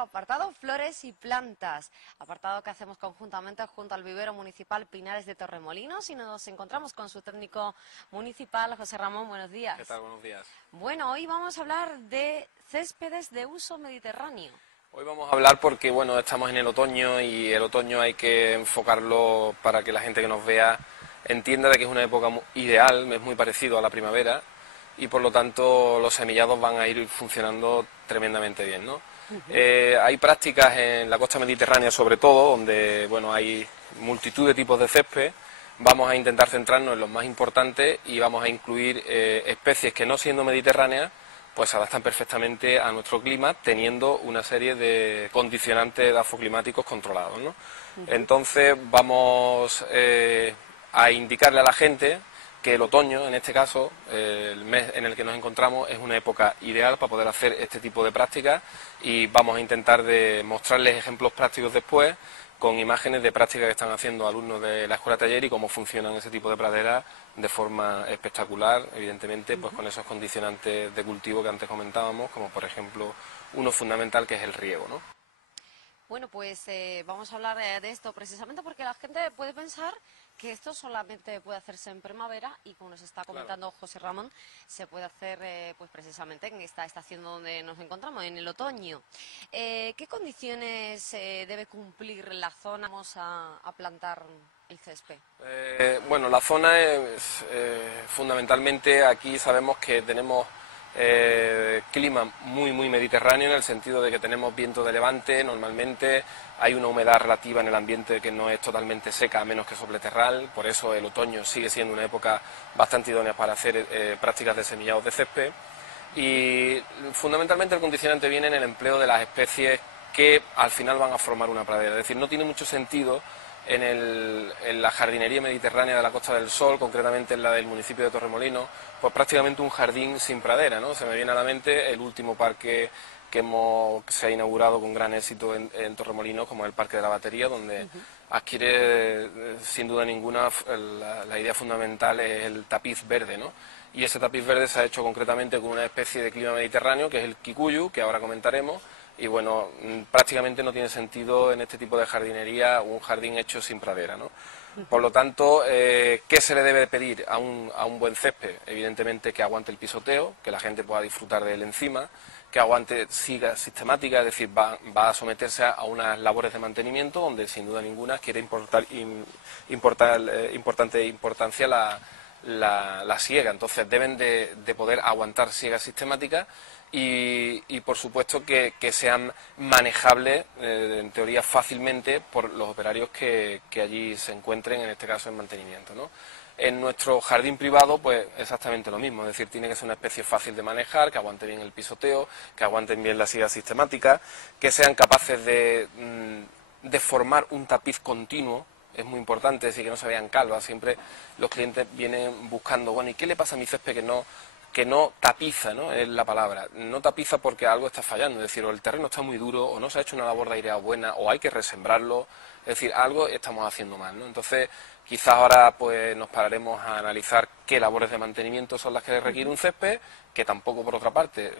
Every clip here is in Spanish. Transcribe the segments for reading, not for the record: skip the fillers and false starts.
nuestro apartado Flores y Plantas, apartado que hacemos conjuntamente junto al vivero municipal Pinares de Torremolinos, y nos encontramos con su técnico municipal, José Ramón. Buenos días. ¿Qué tal? Buenos días. Bueno, hoy vamos a hablar de céspedes de uso mediterráneo. Hoy vamos a hablar porque, bueno, estamos en el otoño y el otoño hay que enfocarlo para que la gente que nos vea entienda de que es una época ideal, es muy parecido a la primavera y por lo tanto los semillados van a ir funcionando tremendamente bien, ¿no? Hay prácticas en la costa mediterránea sobre todo, donde, bueno, hay multitud de tipos de césped. Vamos a intentar centrarnos en los más importantes y vamos a incluir especies que, no siendo mediterráneas, pues se adaptan perfectamente a nuestro clima, teniendo una serie de condicionantes edafoclimáticos controlados, ¿no? Entonces vamos a indicarle a la gente que el otoño, en este caso, el mes en el que nos encontramos, es una época ideal para poder hacer este tipo de prácticas, y vamos a intentar de mostrarles ejemplos prácticos después, con imágenes de prácticas que están haciendo alumnos de la Escuela Taller y cómo funcionan ese tipo de praderas de forma espectacular, evidentemente, pues con esos condicionantes de cultivo que antes comentábamos, como por ejemplo uno fundamental que es el riego, ¿no? Bueno, pues vamos a hablar de esto precisamente porque la gente puede pensar que esto solamente puede hacerse en primavera y, como nos está comentando José Ramón, se puede hacer pues precisamente en esta estación donde nos encontramos, en el otoño. ¿Qué condiciones debe cumplir la zona? Vamos a plantar el césped. Bueno, la zona es fundamentalmente, aquí sabemos que tenemos clima muy mediterráneo, en el sentido de que tenemos viento de levante normalmente, hay una humedad relativa en el ambiente que no es totalmente seca, a menos que sople terral. Por eso el otoño sigue siendo una época bastante idónea para hacer prácticas de semillados de césped, y fundamentalmente el condicionante viene en el empleo de las especies que al final van a formar una pradera. Es decir, no tiene mucho sentido en la jardinería mediterránea de la Costa del Sol, concretamente en la del municipio de Torremolinos, pues prácticamente un jardín sin pradera, ¿no? Se me viene a la mente el último parque que se ha inaugurado con gran éxito en Torremolinos, como el Parque de la Batería, donde adquiere sin duda ninguna la idea fundamental es el tapiz verde, ¿no? Y ese tapiz verde se ha hecho concretamente con una especie de clima mediterráneo, que es el kikuyu, que ahora comentaremos. Y bueno, prácticamente no tiene sentido en este tipo de jardinería un jardín hecho sin pradera, ¿no? Por lo tanto, ¿qué se le debe pedir a un buen césped? Evidentemente que aguante el pisoteo, que la gente pueda disfrutar de él encima, que aguante, siga sistemática, es decir, va a someterse a unas labores de mantenimiento donde sin duda ninguna quiere importante importancia la siega. Entonces deben de poder aguantar siega sistemática y por supuesto que sean manejables en teoría fácilmente por los operarios que allí se encuentren, en este caso en mantenimiento, ¿no? En nuestro jardín privado pues exactamente lo mismo, es decir, tiene que ser una especie fácil de manejar, que aguante bien el pisoteo, que aguanten bien la siega sistemática, que sean capaces de formar un tapiz continuo. Es muy importante, es decir, que no se vean calvas. Siempre los clientes vienen buscando, bueno, ¿y qué le pasa a mi césped que no tapiza, ¿no? Es la palabra. No tapiza porque algo está fallando, es decir, o el terreno está muy duro, o no se ha hecho una labor de aireado buena, o hay que resembrarlo, es decir, algo estamos haciendo mal, ¿no? Entonces, quizás ahora pues nos pararemos a analizar qué labores de mantenimiento son las que requiere un césped, que tampoco, por otra parte,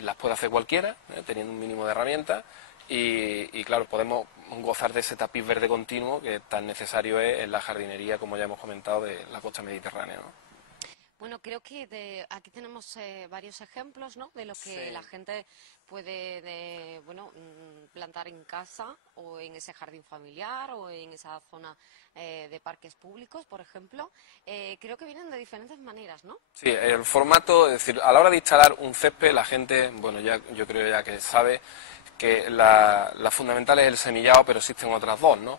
las puede hacer cualquiera, teniendo un mínimo de herramientas. Y claro, podemos gozar de ese tapiz verde continuo que tan necesario es en la jardinería, como ya hemos comentado, de la costa mediterránea, ¿no? Bueno, creo que aquí tenemos varios ejemplos, ¿no?, de lo que la gente puede plantar en casa o en ese jardín familiar o en esa zona de parques públicos, por ejemplo. Creo que vienen de diferentes maneras, ¿no? Sí, el formato, es decir, a la hora de instalar un césped, la gente, bueno, ya yo creo ya que sabe que la fundamental es el semillado, pero existen otras dos, ¿no?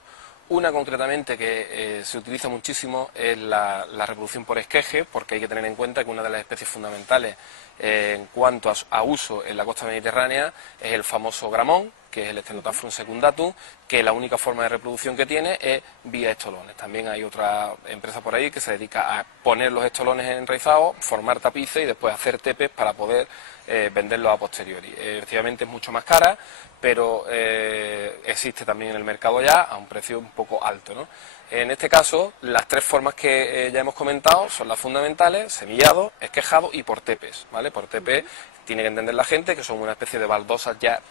Una concretamente que se utiliza muchísimo es la reproducción por esqueje, porque hay que tener en cuenta que una de las especies fundamentales en cuanto a uso en la costa mediterránea es el famoso gramón, que es el Stenotaphrus secundatum, que la única forma de reproducción que tiene es vía estolones. También hay otra empresa por ahí que se dedica a poner los estolones enraizados, formar tapices y después hacer tepes para poder venderlos a posteriori. Efectivamente es mucho más cara, pero existe también en el mercado ya a un precio un poco alto, ¿no? En este caso, las tres formas que ya hemos comentado son las fundamentales: semillado, esquejado y por tepes, ¿vale? Por tepes tiene que entender la gente que son una especie de baldosas ya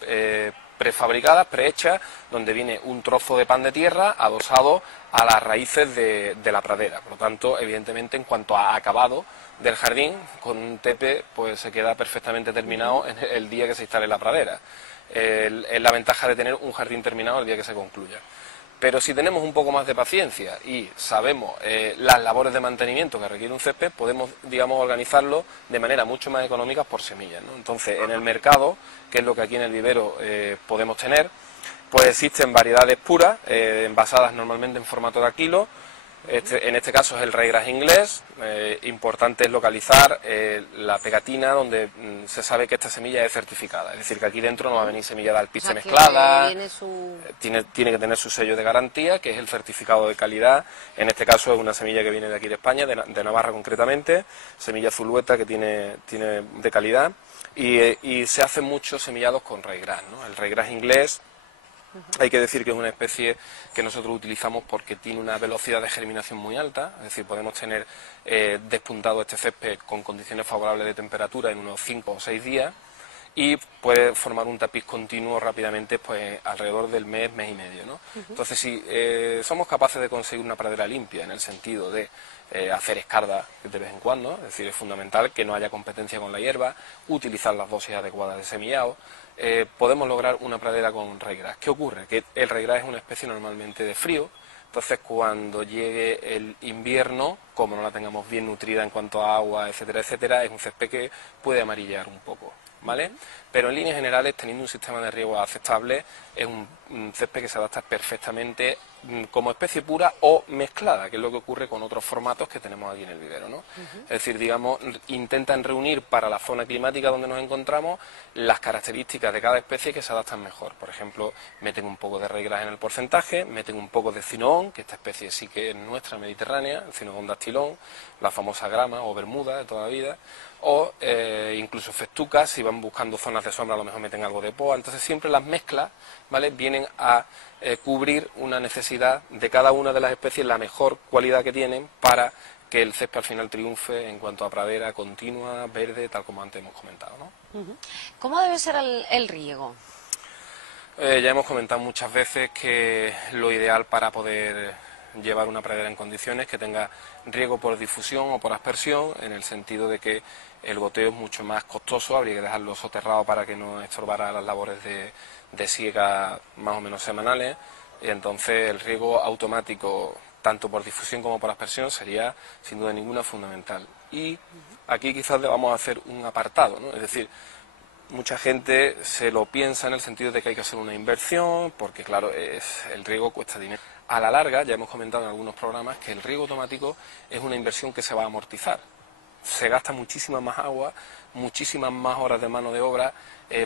prefabricadas, prehechas, donde viene un trozo de pan de tierra adosado a las raíces de la pradera. Por lo tanto, evidentemente, en cuanto a acabado del jardín, con un tepe pues se queda perfectamente terminado en el día que se instale la pradera. Es la ventaja de tener un jardín terminado el día que se concluya. Pero si tenemos un poco más de paciencia y sabemos las labores de mantenimiento que requiere un césped, podemos, digamos, organizarlo de manera mucho más económica por semillas, ¿no? Entonces, en el mercado, que es lo que aquí en el vivero podemos tener, pues existen variedades puras, envasadas normalmente en formato de kilo. En este caso es el ryegrass inglés. Importante es localizar la pegatina donde se sabe que esta semilla es certificada, es decir, que aquí dentro no va a venir semilla de alpiste mezclada, tiene que tener su sello de garantía, que es el certificado de calidad. En este caso es una semilla que viene de aquí de España, de Navarra concretamente, semilla zulueta que tiene de calidad, y se hacen muchos semillados con ryegrass, ¿no? El ryegrass inglés, hay que decir que es una especie que nosotros utilizamos porque tiene una velocidad de germinación muy alta, es decir, podemos tener despuntado este césped con condiciones favorables de temperatura en unos 5 o 6 días y puede formar un tapiz continuo rápidamente, pues alrededor del mes y medio, ¿no? Entonces, si somos capaces de conseguir una pradera limpia en el sentido de hacer escarda de vez en cuando, es decir, es fundamental que no haya competencia con la hierba, utilizar las dosis adecuadas de semillado, podemos lograr una pradera con ryegrass. ¿Qué ocurre? Que el ryegrass es una especie normalmente de frío, entonces cuando llegue el invierno, como no la tengamos bien nutrida en cuanto a agua, etcétera, etcétera, es un césped que puede amarillar un poco, ¿vale? Pero en líneas generales, teniendo un sistema de riego aceptable, es un césped que se adapta perfectamente como especie pura o mezclada, que es lo que ocurre con otros formatos que tenemos aquí en el vivero, ¿no? Es decir, digamos, intentan reunir para la zona climática donde nos encontramos las características de cada especie que se adaptan mejor. Por ejemplo, meten un poco de ryegrass en el porcentaje, meten un poco de cinoón, que esta especie sí que es nuestra mediterránea, el cinoón dactilón, la famosa grama o bermuda de toda la vida, o incluso festucas, si van buscando zonas de sombra a lo mejor meten algo de poa. Entonces siempre las mezclas, ¿vale?, vienen a cubrir una necesidad de cada una de las especies, la mejor cualidad que tienen para que el césped al final triunfe en cuanto a pradera continua, verde, tal como antes hemos comentado, ¿no? ¿Cómo debe ser el riego? Ya hemos comentado muchas veces que lo ideal para poder llevar una pradera en condiciones que tenga riego por difusión o por aspersión, en el sentido de que el goteo es mucho más costoso, habría que dejarlo soterrado para que no estorbara las labores de siega más o menos semanales, y entonces el riego automático, tanto por difusión como por aspersión, sería sin duda ninguna fundamental. Y aquí quizás le vamos a hacer un apartado, ¿no? Es decir, mucha gente se lo piensa en el sentido de que hay que hacer una inversión, porque claro, el riego cuesta dinero. A la larga, ya hemos comentado en algunos programas que el riego automático es una inversión que se va a amortizar. Se gasta muchísima más agua, muchísimas más horas de mano de obra,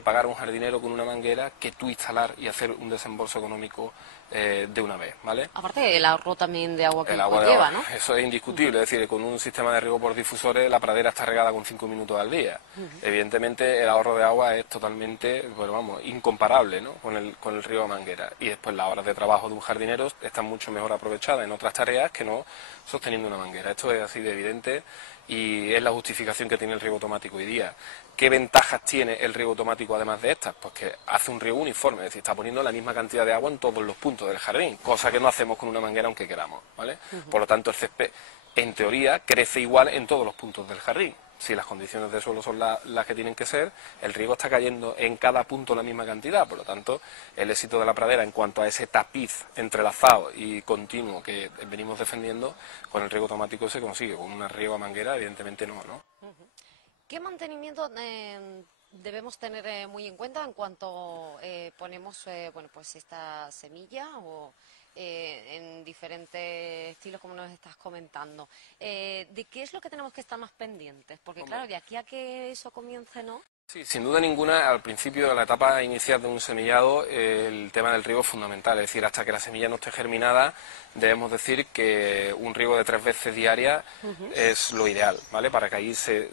pagar a un jardinero con una manguera que tú instalar y hacer un desembolso económico de una vez, ¿vale? Aparte el ahorro también de agua que El agua conlleva, ¿no? Eso es indiscutible, es decir, con un sistema de riego por difusores la pradera está regada con 5 minutos al día. Evidentemente el ahorro de agua es totalmente, bueno, vamos, incomparable, ¿no?, con el riego a manguera. Y después las horas de trabajo de un jardinero están mucho mejor aprovechadas en otras tareas que no sosteniendo una manguera. Esto es así de evidente y es la justificación que tiene el riego automático hoy día. ¿Qué ventajas tiene el riego automático además de estas? Pues que hace un riego uniforme, es decir, está poniendo la misma cantidad de agua en todos los puntos del jardín, cosa que no hacemos con una manguera aunque queramos, ¿vale? Por lo tanto, el césped, en teoría, crece igual en todos los puntos del jardín. Si las condiciones de suelo son las que tienen que ser, el riego está cayendo en cada punto la misma cantidad, por lo tanto, el éxito de la pradera en cuanto a ese tapiz entrelazado y continuo que venimos defendiendo, con el riego automático se consigue, con una riego a manguera evidentemente no, ¿no? ¿Qué mantenimiento debemos tener muy en cuenta en cuanto ponemos bueno, pues esta semilla o en diferentes estilos como nos estás comentando? ¿De qué es lo que tenemos que estar más pendientes? Porque claro, de aquí a que eso comience, ¿no? Sí, sin duda ninguna, al principio de la etapa inicial de un semillado, el tema del riego es fundamental, es decir, hasta que la semilla no esté germinada, debemos decir que un riego de 3 veces diarias es lo ideal, ¿vale?, para que ahí se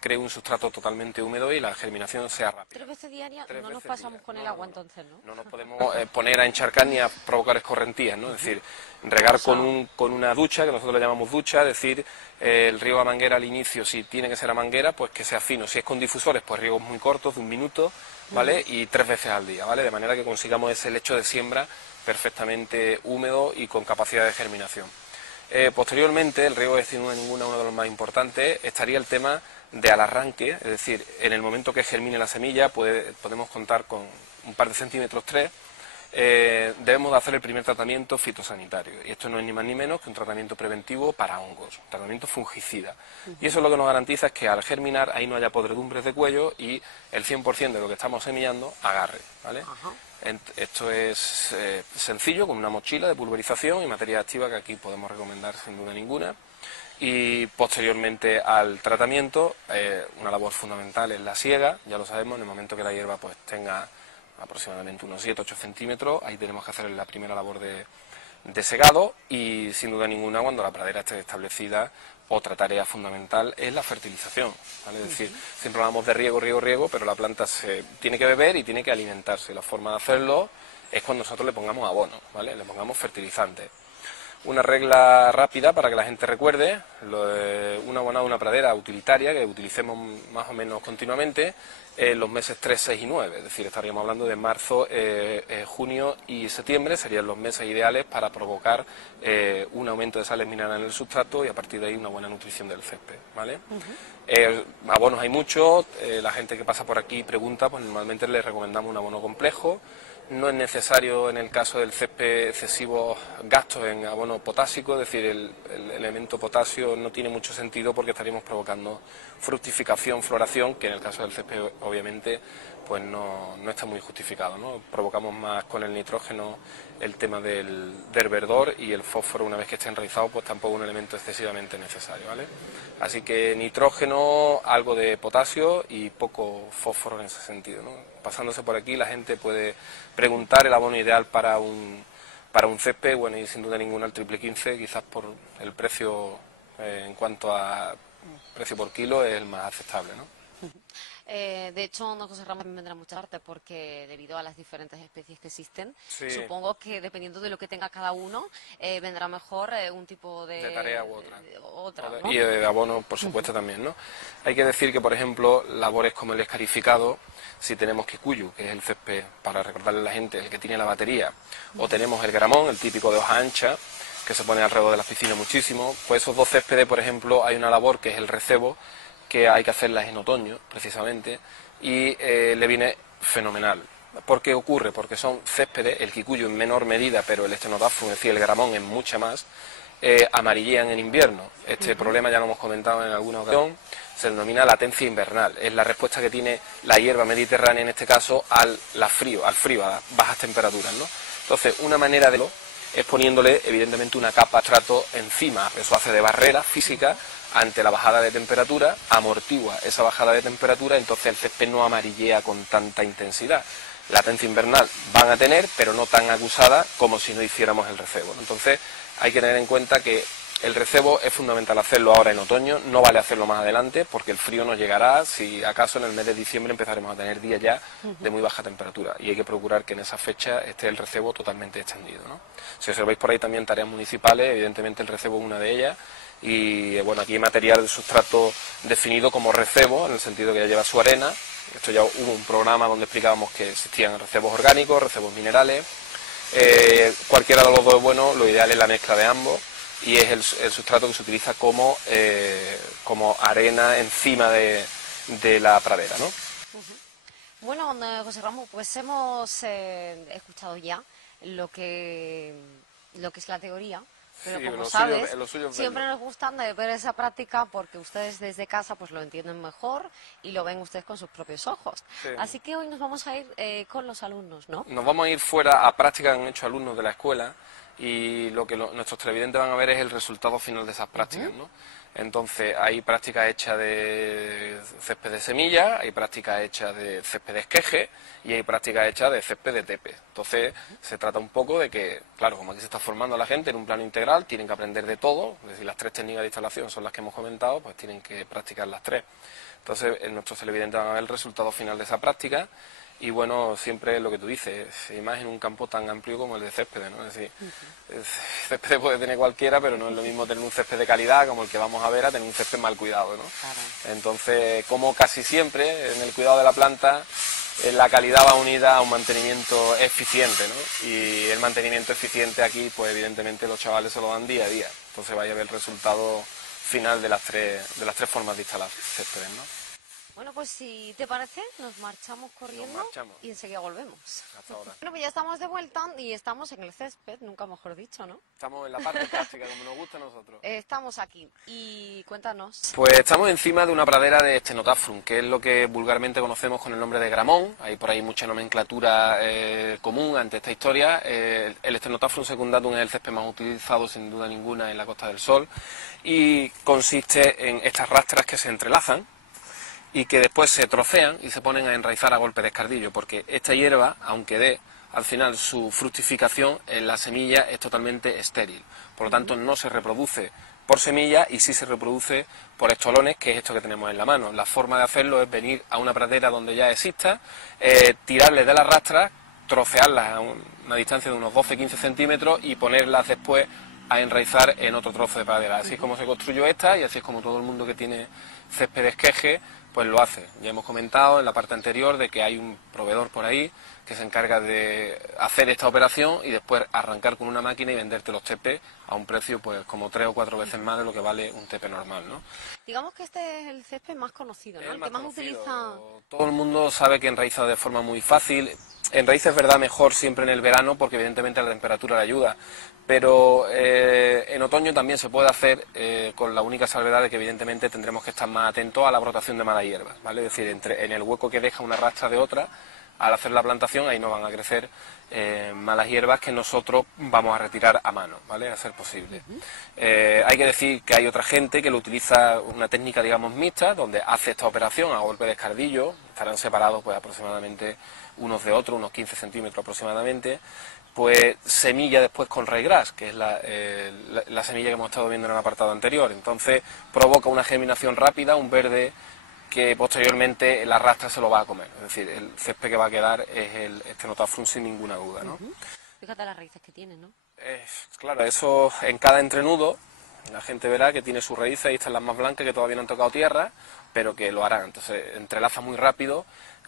cree un sustrato totalmente húmedo y la germinación sea rápida. 3 veces diarias, no nos pasamos con el agua entonces, ¿no? No nos podemos poner a encharcar ni a provocar escorrentías, ¿no? Es decir, Regar con una ducha, que nosotros le llamamos ducha, es decir, el riego a manguera al inicio, si tiene que ser a manguera, pues que sea fino. Si es con difusores, pues riegos muy cortos, de 1 minuto, ¿vale? Y 3 veces al día, ¿vale? De manera que consigamos ese lecho de siembra perfectamente húmedo y con capacidad de germinación. Posteriormente, el riego sin duda ninguna, uno de los más importantes, estaría el tema de al arranque, es decir, en el momento que germine la semilla, podemos contar con un par de centímetros, 3, debemos de hacer el primer tratamiento fitosanitario, y esto no es ni más ni menos que un tratamiento preventivo para hongos, un tratamiento fungicida, y eso lo que nos garantiza es que al germinar ahí no haya podredumbres de cuello y el 100% de lo que estamos semillando agarre, ¿vale? Esto es sencillo, con una mochila de pulverización y materia activa que aquí podemos recomendar sin duda ninguna. Y posteriormente al tratamiento, una labor fundamental es la siega, ya lo sabemos, en el momento que la hierba pues tenga aproximadamente unos 7-8 centímetros, ahí tenemos que hacer la primera labor de segado, y sin duda ninguna cuando la pradera esté establecida, otra tarea fundamental es la fertilización, ¿vale? Es decir, siempre hablamos de riego, pero la planta se tiene que beber y tiene que alimentarse, y la forma de hacerlo es cuando nosotros le pongamos abono, ¿vale? Le pongamos fertilizante. Una regla rápida para que la gente recuerde, un abonado de una pradera utilitaria que utilicemos más o menos continuamente en los meses 3, 6 y 9, es decir, estaríamos hablando de marzo, junio y septiembre, serían los meses ideales para provocar un aumento de sales minerales en el sustrato y a partir de ahí una buena nutrición del césped, ¿vale? Abonos hay muchos, la gente que pasa por aquí pregunta, pues normalmente les recomendamos un abono complejo. No es necesario en el caso del césped excesivos gastos en abono potásico, es decir, el elemento potasio no tiene mucho sentido porque estaríamos provocando fructificación, floración, que en el caso del césped obviamente pues no está muy justificado, ¿no? Provocamos más con el nitrógeno el tema del verdor, y el fósforo, una vez que esté enraizado, pues tampoco es un elemento excesivamente necesario, ¿vale? Así que nitrógeno, algo de potasio y poco fósforo en ese sentido, ¿no? Pasándose por aquí, la gente puede preguntar el abono ideal para un césped, bueno, y sin duda ninguna el triple 15, quizás por el precio, en cuanto a precio por kilo, es el más aceptable, ¿no? De hecho, no José Ramón vendrá mucha parte porque debido a las diferentes especies que existen, Sí. supongo que dependiendo de lo que tenga cada uno, vendrá mejor un tipo de tarea u otra. ¿no? Y de abono, por supuesto, también, ¿no? Hay que decir que, por ejemplo, labores como el escarificado, si tenemos Kikuyu, que es el césped, para recordarle a la gente, el que tiene la batería, o tenemos el gramón, el típico de hoja ancha, que se pone alrededor de las piscinas muchísimo, pues esos dos céspedes, por ejemplo, hay una labor que es el recebo, que hay que hacerlas en otoño, precisamente, y le viene fenomenal. ¿Por qué ocurre? Porque son céspedes, el Kikuyu en menor medida, pero el Stenotaphyrum, es decir, el gramón en mucha más, amarillean en invierno. Este problema ya lo hemos comentado en alguna ocasión, se denomina latencia invernal. Es la respuesta que tiene la hierba mediterránea, en este caso, al frío, a bajas temperaturas, ¿no? Entonces, una manera de lo es poniéndole, evidentemente, una capa de sustrato encima. Eso hace de barrera física ante la bajada de temperatura, amortigua esa bajada de temperatura, entonces el césped no amarillea con tanta intensidad. Latencia invernal van a tener, pero no tan acusada como si no hiciéramos el recebo, ¿no? Entonces hay que tener en cuenta que el recebo es fundamental hacerlo ahora en otoño, no vale hacerlo más adelante porque el frío nos llegará, si acaso en el mes de diciembre empezaremos a tener días ya de muy baja temperatura, y hay que procurar que en esa fecha esté el recebo totalmente extendido, ¿no? Si observáis por ahí también tareas municipales, evidentemente el recebo es una de ellas. Y bueno, aquí hay material de sustrato definido como recebo, en el sentido que ya lleva su arena. Esto ya hubo un programa donde explicábamos que existían recebos orgánicos, recebos minerales. Cualquiera de los dos es bueno, lo ideal es la mezcla de ambos, y es el sustrato que se utiliza como arena encima de la pradera, ¿no? Bueno, José Ramón, pues hemos escuchado ya lo que es la teoría. Pero sí, como sabes, siempre nos gusta ver esa práctica porque ustedes desde casa pues lo entienden mejor y lo ven ustedes con sus propios ojos. Sí. Así que hoy nos vamos a ir con los alumnos, ¿no? Nos vamos a ir fuera a prácticas que han hecho alumnos de la escuela, y lo que nuestros televidentes van a ver es el resultado final de esas prácticas, ¿no? Entonces hay prácticas hechas de césped de semilla, hay prácticas hechas de césped de esqueje y hay prácticas hechas de césped de tepe. Entonces se trata un poco de que, claro, como aquí se está formando la gente en un plano integral, tienen que aprender de todo, es decir, las 3 técnicas de instalación son las que hemos comentado, pues tienen que practicar las 3. Entonces nuestros televidentes van a ver el resultado final de esa práctica. y bueno, siempre lo que tú dices, y más en un campo tan amplio como el de césped, ¿no? Es decir, el césped puede tener cualquiera, pero no es lo mismo tener un césped de calidad como el que vamos a ver a tener un césped mal cuidado, ¿no? Claro. Entonces, como casi siempre en el cuidado de la planta, la calidad va unida a un mantenimiento eficiente, ¿no? Y el mantenimiento eficiente aquí, pues evidentemente los chavales se lo dan día a día, entonces vaya a ver el resultado final de las tres formas de instalar céspedes, ¿no? Bueno, pues si te parece, nos marchamos corriendo Nos marchamos. y enseguida volvemos. Hasta ahora. Bueno, pues ya estamos de vuelta y estamos en el césped, nunca mejor dicho, ¿no? Estamos en la parte práctica, como nos gusta a nosotros. Estamos aquí y cuéntanos. Pues estamos encima de una pradera de Stenotaphrun, que es lo que vulgarmente conocemos con el nombre de gramón. Hay por ahí mucha nomenclatura común ante esta historia. El Stenotaphrun secundatum es el césped más utilizado sin duda ninguna en la Costa del Sol y consiste en estas rastras que se entrelazan y que después se trocean y se ponen a enraizar a golpe de escardillo, porque esta hierba, aunque dé al final su fructificación, en la semilla es totalmente estéril, por lo tanto no se reproduce por semilla y sí se reproduce por estolones, que es esto que tenemos en la mano. La forma de hacerlo es venir a una pradera donde ya exista, tirarles de las rastras, trocearlas a una distancia de unos 12-15 centímetros y ponerlas después a enraizar en otro trozo de pradera. Así es como se construyó esta y así es como todo el mundo que tiene césped de esqueje pues lo hace. Ya hemos comentado en la parte anterior de que hay un proveedor por ahí que se encarga de hacer esta operación y después arrancar con una máquina y venderte los tepes a un precio pues como 3 o 4 veces más de lo que vale un tepe normal, ¿no? Digamos que este es el césped más conocido, ¿no? El que más utiliza. Todo el mundo sabe que enraiza de forma muy fácil. Enraiza es verdad mejor siempre en el verano porque evidentemente la temperatura le ayuda, pero en otoño también se puede hacer con la única salvedad de que evidentemente tendremos que estar más atentos a la brotación de malas hierbas, ¿vale? Es decir, en el hueco que deja una rastra de otra, al hacer la plantación ahí no van a crecer malas hierbas que nosotros vamos a retirar a mano, ¿vale? A ser posible. Hay que decir que hay otra gente que lo utiliza una técnica, digamos, mixta, donde hace esta operación a golpe de escardillo, estarán separados pues aproximadamente unos de otros, unos 15 centímetros aproximadamente, pues semilla después con raigras, que es la semilla que hemos estado viendo en el apartado anterior. Entonces provoca una germinación rápida, un verde que posteriormente la rastra se lo va a comer. Es decir, el césped que va a quedar es el Stenotaphrun sin ninguna duda, ¿no? Fíjate las raíces que tiene, ¿no? Claro, eso en cada entrenudo la gente verá que tiene sus raíces, ahí están las más blancas que todavía no han tocado tierra, pero que lo harán. Entonces entrelaza muy rápido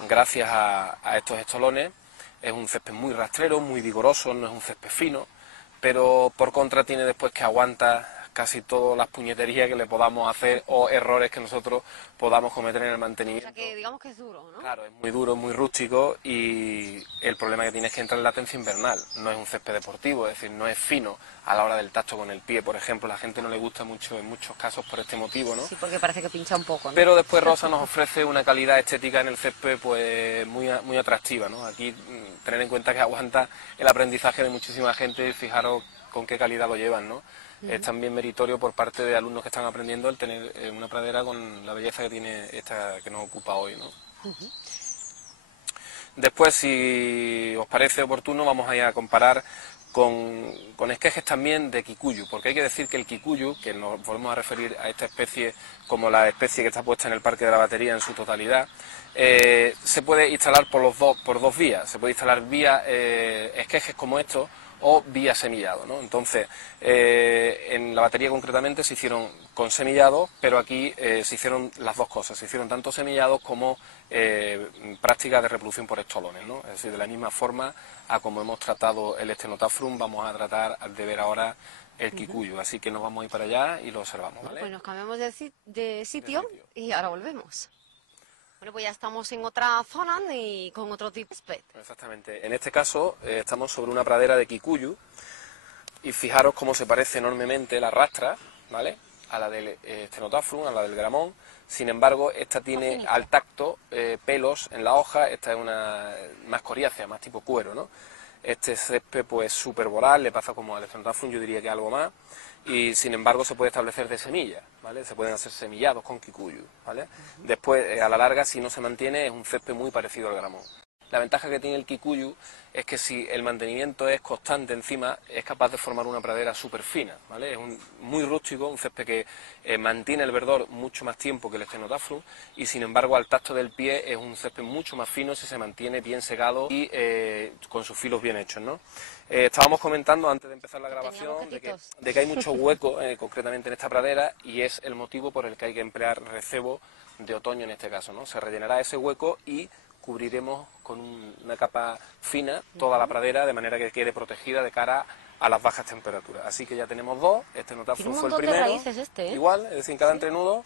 gracias a estos estolones. Es un césped muy rastrero, muy vigoroso, no es un césped fino, pero por contra tiene después que aguanta casi todas las puñeterías que le podamos hacer o errores que nosotros podamos cometer en el O mantenimiento. sea que digamos que es duro, ¿no? Claro, es muy duro, muy rústico y el problema que tiene es que entra en latencia invernal. No es un césped deportivo, es decir, no es fino a la hora del tacto con el pie, por ejemplo. La gente no le gusta mucho en muchos casos por este motivo, ¿no? Sí, porque parece que pincha un poco, ¿no? Pero después Rosa nos ofrece una calidad estética en el césped pues muy atractiva, ¿no? Aquí tener en cuenta que aguanta el aprendizaje de muchísima gente y fijaros con qué calidad lo llevan, ¿no? Es también meritorio por parte de alumnos que están aprendiendo el tener una pradera con la belleza que tiene esta que nos ocupa hoy, ¿no? Después, si os parece oportuno, vamos a ir a comparar con esquejes también de kikuyu, porque hay que decir que el kikuyu, que nos volvemos a referir a esta especie como la especie que está puesta en el Parque de la Batería en su totalidad, se puede instalar por dos vías. Se puede instalar vía esquejes como estos o vía semillado, ¿no? Entonces, en la batería concretamente se hicieron con semillado, pero aquí se hicieron las dos cosas, se hicieron tanto semillados como prácticas de reproducción por estolones, ¿no? Es decir, de la misma forma a como hemos tratado el Stenotaphrun, vamos a tratar de ver ahora el kikuyu, así que nos vamos a ir para allá y lo observamos, ¿vale? Pues nos cambiamos de sitio y ahora volvemos. Bueno, pues ya estamos en otra zona y con otro tipo de césped. Exactamente. En este caso estamos sobre una pradera de kikuyu y fijaros cómo se parece enormemente la rastra, ¿vale? A la del Stenotaphrun, a la del gramón. Sin embargo, esta tiene al tacto pelos en la hoja, esta es una más coriácea, más tipo cuero, ¿no? Este césped pues súper voraz, le pasa como al Stenotaphrun, yo diría que algo más, y sin embargo se puede establecer de semillas, ¿vale? Se pueden hacer semillados con kikuyu, ¿vale? Después, a la larga, si no se mantiene, es un césped muy parecido al gramón. La ventaja que tiene el kikuyu es que si el mantenimiento es constante encima, es capaz de formar una pradera súper fina, ¿vale? Es muy rústico, un césped que mantiene el verdor mucho más tiempo que el Stenotaphrus y sin embargo al tacto del pie es un césped mucho más fino si se mantiene bien segado y con sus filos bien hechos, ¿no? Estábamos comentando antes de empezar la grabación de que hay muchos huecos concretamente en esta pradera y es el motivo por el que hay que emplear recebo de otoño en este caso, ¿no? Se rellenará ese hueco y cubriremos con una capa fina toda la pradera de manera que quede protegida de cara a las bajas temperaturas. Así que ya tenemos dos, este Stenotaphrus fue el primero. De raíces igual, es decir, en cada entrenudo,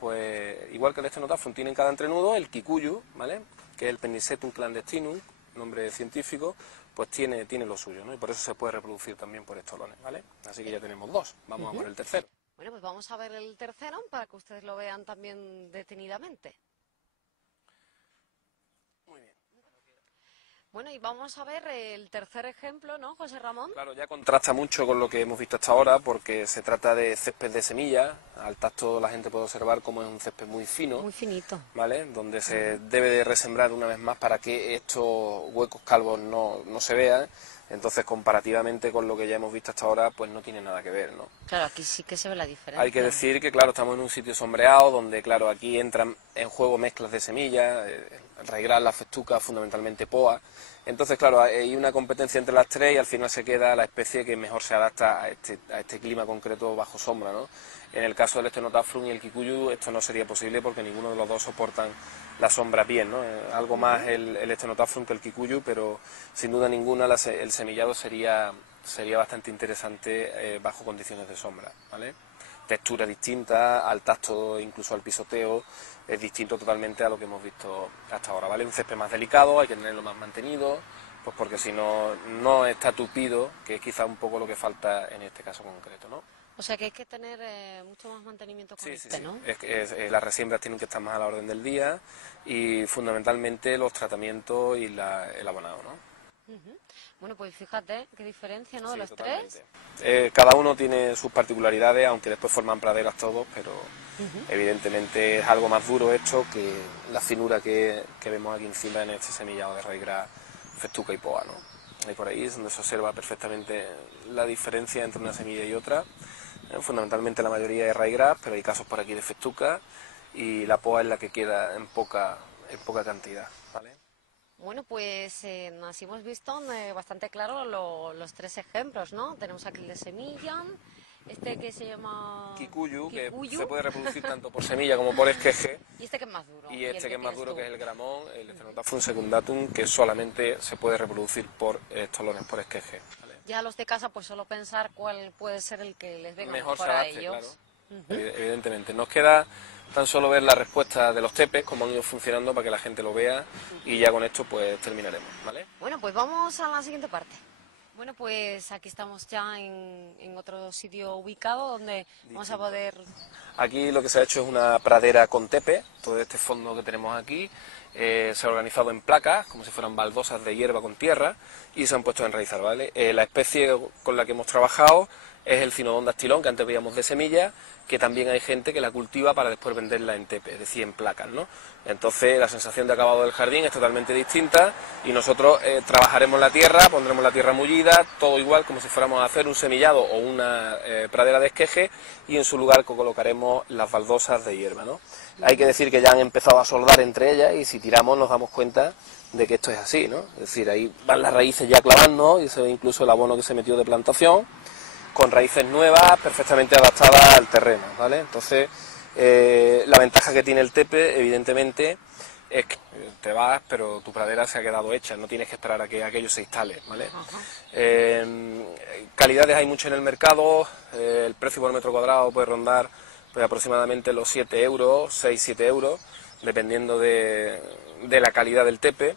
pues igual que el Stenotaphrus tiene en cada entrenudo el kikuyu, ¿vale? Que es el Pennisetum clandestinum, nombre científico, pues tiene lo suyo, ¿no? Y por eso se puede reproducir también por estolones, ¿vale? Así que ya tenemos dos, vamos a por el tercero. Bueno, pues vamos a ver el tercero para que ustedes lo vean también detenidamente. Muy bien. Bueno, y vamos a ver el tercer ejemplo, ¿no, José Ramón? Claro, ya contrasta mucho con lo que hemos visto hasta ahora, porque se trata de césped de semilla. Al tacto la gente puede observar cómo es un césped muy fino. Muy finito. ¿Vale? Donde se debe de resembrar una vez más para que estos huecos calvos no se vean. Entonces, comparativamente con lo que ya hemos visto hasta ahora, pues no tiene nada que ver, ¿no? Claro, aquí sí que se ve la diferencia. Hay que decir que, claro, estamos en un sitio sombreado, donde, claro, aquí entran en juego mezclas de semillas, raigral, la festuca, fundamentalmente poa. Entonces, claro, hay una competencia entre las tres y al final se queda la especie que mejor se adapta a este clima concreto bajo sombra, ¿no? En el caso del Stenotaphrus y el kikuyu esto no sería posible porque ninguno de los dos soportan la sombra bien, ¿no? Algo más el Stenotaphrus que el kikuyu, pero sin duda ninguna el semillado sería bastante interesante bajo condiciones de sombra, ¿vale? Textura distinta, al tacto, incluso al pisoteo, es distinto totalmente a lo que hemos visto hasta ahora, ¿vale? Un césped más delicado, hay que tenerlo más mantenido, pues porque si no está tupido, que es quizá un poco lo que falta en este caso concreto, ¿no? O sea que hay que tener mucho más mantenimiento con ¿no? Las resiembras tienen que estar más a la orden del día y fundamentalmente los tratamientos y el abonado, ¿no? Bueno, pues fíjate qué diferencia, ¿no? Sí, de los totalmente. tres. Cada uno tiene sus particularidades, aunque después forman praderas todos, pero evidentemente es algo más duro esto que la finura que vemos aquí encima en este semillado de raigras, festuca y poa, ¿no? Y por ahí es donde se observa perfectamente la diferencia entre una semilla y otra. Fundamentalmente la mayoría es raigras, pero hay casos por aquí de festuca y la poa es la que queda en poca cantidad, ¿vale? Bueno, pues así hemos visto bastante claro los tres ejemplos, ¿no? Tenemos aquí el de semilla, este que se llama kikuyu, que se puede reproducir tanto por semilla como por esqueje. Y este que es más duro. Y este que es más duro, que es el gramón, el Stenotaphrus secundatum, que solamente se puede reproducir por estolones, por esqueje. ¿Vale? Ya los de casa, pues solo pensar cuál puede ser el que les venga mejor a ellos. Claro. Evidentemente. Nos queda tan solo ver la respuesta de los tepes, cómo han ido funcionando para que la gente lo vea y ya con esto pues terminaremos, ¿vale? Bueno, pues vamos a la siguiente parte. Bueno, pues aquí estamos ya en otro sitio ubicado donde vamos a poder... Aquí lo que se ha hecho es una pradera con tepe, todo este fondo que tenemos aquí se ha organizado en placas, como si fueran baldosas de hierba con tierra, y se han puesto a enraizar, ¿vale? La especie con la que hemos trabajado es el Cynodon dactylon, que antes veíamos de semilla, que también hay gente que la cultiva para después venderla en tepe, es decir, en placas, ¿no? Entonces la sensación de acabado del jardín es totalmente distinta y nosotros trabajaremos la tierra, pondremos la tierra mullida, todo igual como si fuéramos a hacer un semillado o una pradera de esqueje, y en su lugar colocaremos las baldosas de hierba, ¿no? Hay que decir que ya han empezado a soldar entre ellas y si tiramos nos damos cuenta de que esto es así, ¿no? Es decir, ahí van las raíces ya clavando y se ve incluso el abono que se metió de plantación, con raíces nuevas, perfectamente adaptadas al terreno, ¿vale? Entonces, la ventaja que tiene el tepe, evidentemente, es que te vas, pero tu pradera se ha quedado hecha, no tienes que esperar a que aquello se instale, ¿vale? Calidades hay mucho en el mercado, el precio por metro cuadrado puede rondar pues, aproximadamente los 7 euros, 6-7 euros, dependiendo de la calidad del tepe.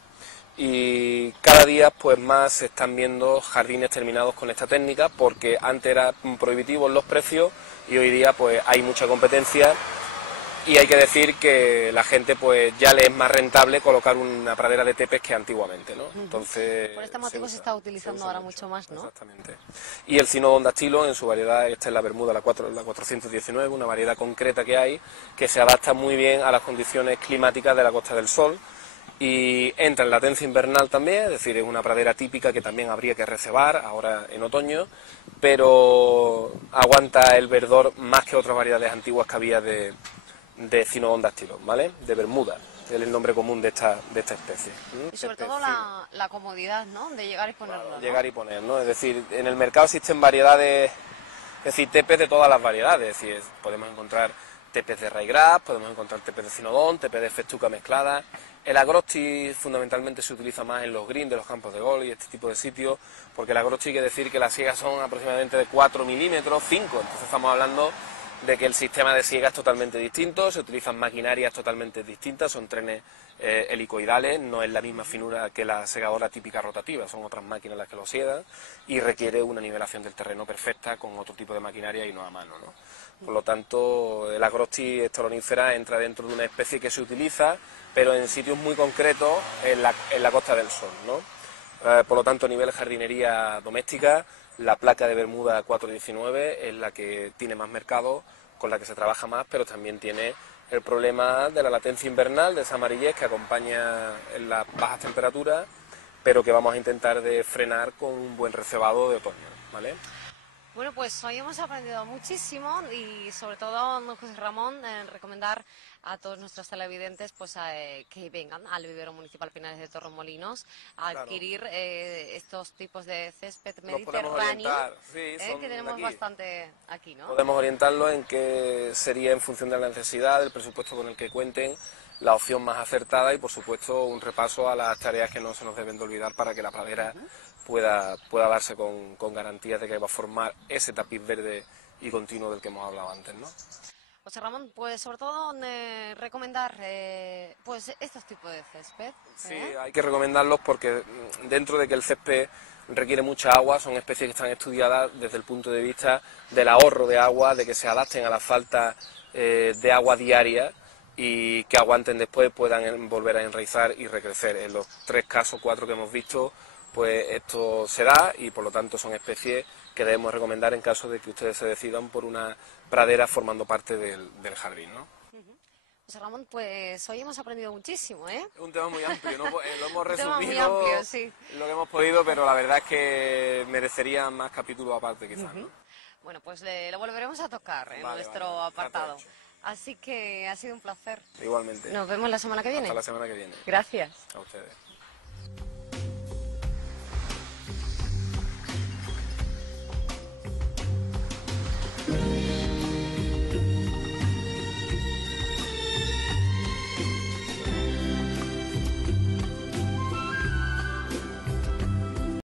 Y cada día pues más se están viendo jardines terminados con esta técnica, porque antes eran prohibitivos los precios y hoy día pues hay mucha competencia y hay que decir que la gente pues ya le es más rentable colocar una pradera de tepes que antiguamente, ¿no? Entonces, por este motivo se está utilizando ahora mucho más, ¿no? Exactamente. Y el Cynodon dactylon en su variedad, esta es la Bermuda, la 419, una variedad concreta que hay, que se adapta muy bien a las condiciones climáticas de la Costa del Sol, y entra en latencia invernal también, es decir, es una pradera típica que también habría que recebar ahora en otoño, pero aguanta el verdor más que otras variedades antiguas que había de Cynodon dactylon, ¿vale? De Bermuda, es el nombre común de esta especie. Y sobre todo la comodidad, ¿no? De llegar y ponerlo, Claro, ¿no? llegar y poner, ¿no? Es decir, en el mercado existen variedades, es decir, tepes de todas las variedades, es decir, podemos encontrar tepes de ryegrass, podemos encontrar tepes de Cynodon, tepes de festuca mezclada. El agrosti fundamentalmente se utiliza más en los greens de los campos de golf y este tipo de sitios, porque el agrosti hay que decir que las siegas son aproximadamente de 4 milímetros, 5, entonces estamos hablando de que el sistema de siega es totalmente distinto, se utilizan maquinarias totalmente distintas, son trenes helicoidales, no es la misma finura que la segadora típica rotativa, son otras máquinas las que lo siegan y requiere una nivelación del terreno perfecta con otro tipo de maquinaria y no a mano, ¿no? Por lo tanto, el Agrostis stolonífera entra dentro de una especie que se utiliza, pero en sitios muy concretos en la Costa del Sol, ¿no? Por lo tanto, a nivel jardinería doméstica, la placa de Bermuda 419 es la que tiene más mercado, con la que se trabaja más, pero también tiene el problema de la latencia invernal, de esa amarillez que acompaña en las bajas temperaturas, pero que vamos a intentar de frenar con un buen recebado de otoño, ¿vale? Bueno, pues hoy hemos aprendido muchísimo y sobre todo, don José Ramón, recomendar a todos nuestros televidentes pues que vengan al vivero municipal Pinares de Torremolinos a adquirir estos tipos de césped mediterráneo, sí, que tenemos aquí. bastante aquí, ¿no? Podemos orientarlo en qué sería en función de la necesidad, del presupuesto con el que cuenten, la opción más acertada y por supuesto un repaso a las tareas que no se nos deben de olvidar para que la pradera pueda darse con garantías de que va a formar ese tapiz verde y continuo del que hemos hablado antes, ¿no? José Ramón, pues sobre todo recomendar pues estos tipos de césped. Sí, hay que recomendarlos porque dentro de que el césped requiere mucha agua, son especies que están estudiadas desde el punto de vista del ahorro de agua, de que se adapten a la falta de agua diaria y que aguanten después, puedan volver a enraizar y recrecer. En los 3 casos, 4 que hemos visto, pues esto se da y por lo tanto son especies que debemos recomendar en caso de que ustedes se decidan por una pradera formando parte del jardín, ¿no? José Ramón, pues hoy hemos aprendido muchísimo, ¿eh? Es un tema muy amplio, ¿no? Lo hemos Un tema muy resumido amplio, sí. lo que hemos podido, pero la verdad es que merecería más capítulos aparte quizás, ¿no? Bueno, pues lo volveremos a tocar en Vale, nuestro vale, apartado. trato hecho. Así que ha sido un placer. Igualmente. Nos vemos la semana que viene. Hasta la semana que viene. Gracias. A ustedes.